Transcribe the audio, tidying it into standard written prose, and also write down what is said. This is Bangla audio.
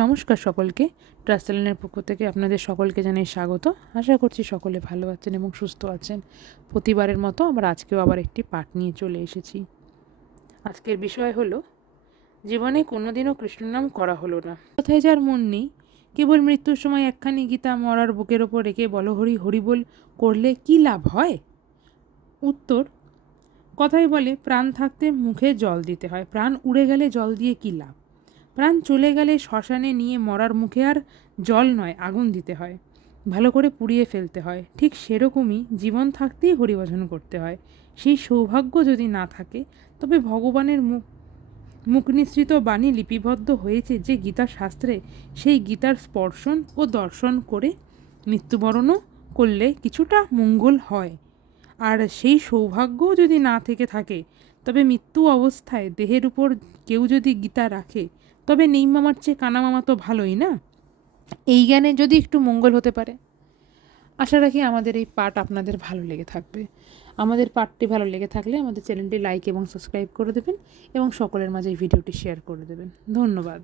নমস্কার সকলকে। ট্রাস্টেলিনের পক্ষ থেকে আপনাদের সকলকে জানাই স্বাগত। আশা করছি সকলে ভালো আছেন এবং সুস্থ আছেন। প্রতিবারের মতো আমরা আজকেও আবার একটি পাঠ নিয়ে চলে এসেছি। আজকের বিষয় হলো, জীবনে কোনোদিনও কৃষ্ণ নাম করা হলো না। কথায় যার মন নেই, কেবল মৃত্যুর সময় একখানি গীতা মরার বুকের ওপর রেখে বলো হরি হরিবোল করলে কি লাভ হয়? উত্তর, কথাই বলে প্রাণ থাকতে মুখে জল দিতে হয়, প্রাণ উড়ে গেলে জল দিয়ে কি লাভ? প্রাণ চলে গেলে শ্মশানে নিয়ে মরার মুখে আর জল নয়, আগুন দিতে হয়, ভালো করে পুড়িয়ে ফেলতে হয়। ঠিক সেরকমই জীবন থাকতেই হরিভজন করতে হয়। সেই সৌভাগ্য যদি না থাকে, তবে ভগবানের মুখ নিঃসৃত বাণী লিপিবদ্ধ হয়েছে যে গীতা শাস্ত্রে, সেই গীতার স্পর্শন ও দর্শন করে মৃত্যুবরণও করলে কিছুটা মঙ্গল হয়। আর সেই সৌভাগ্যও যদি না থেকে থাকে, তবে মৃত্যু অবস্থায় দেহের উপর কেউ যদি গীতা রাখে, তবে নেই মামার চেয়ে কানা মামা তো ভালোই না? এই জ্ঞানে যদি একটু মঙ্গল হতে পারে। আশা রাখি আমাদের এই পাঠ আপনাদের ভালো লেগে থাকবে। আমাদের পাঠটি ভালো লেগে থাকলে আমাদের চ্যানেলটি লাইক এবং সাবস্ক্রাইব করে দেবেন এবং সকলের মাঝে এই ভিডিওটি শেয়ার করে দেবেন। ধন্যবাদ।